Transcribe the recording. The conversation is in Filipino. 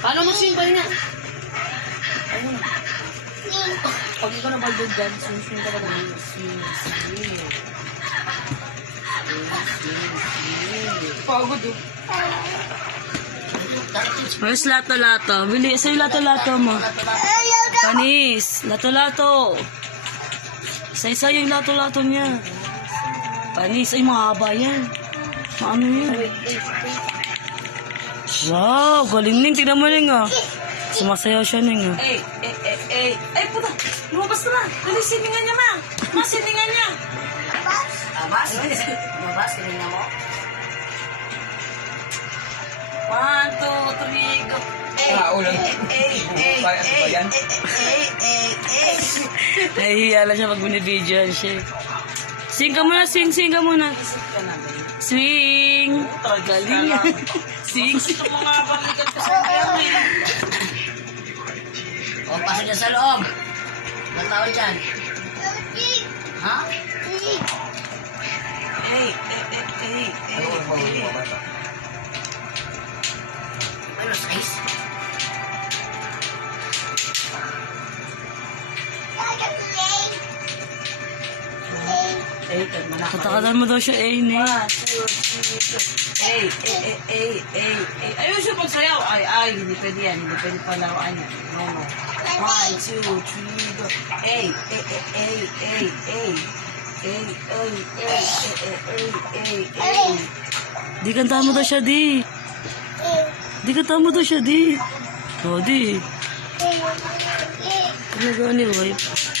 Paano mag-swing pa rin nga? Ayun. Pag ikaw na baldog dyan, swing ka na ba? Swing. Pagod oh. Where's lato-lato? Bili, sa'yo lato-lato mo. Panis, lato-lato. Isa-isa yung lato-lato niya. Panis, ay mahaba yan. Maano yan? Wow, galing Ning. Tignan mo Ning ah. Sumasayaw siya Ning ah. Ay, puta! Lumabas na! Dali, siningan niya, ma! Ma, siningan niya! Abas? Abas, kanina mo? 1, 2, 3, go! Nahihiya lang siya pag binibidyoan siya. Sing ka muna, sing ka muna. Swing! Galing yan. Sing. Ito mga balikat ko sa kaya O, pasok dyan sa loob. Ang tawag dyan? Ha? Ano, size? Katakalan mo daw siya Ning. 1, 2, 3, ayun siya pagsayaw. Ay, hindi pwede yan. Hindi pwede palawaan yan. No. 1, 2, 3, go. Di kantahan mo daw siya, di. Di kantahan mo daw siya, di. O, di. Ano gawin ni Wife?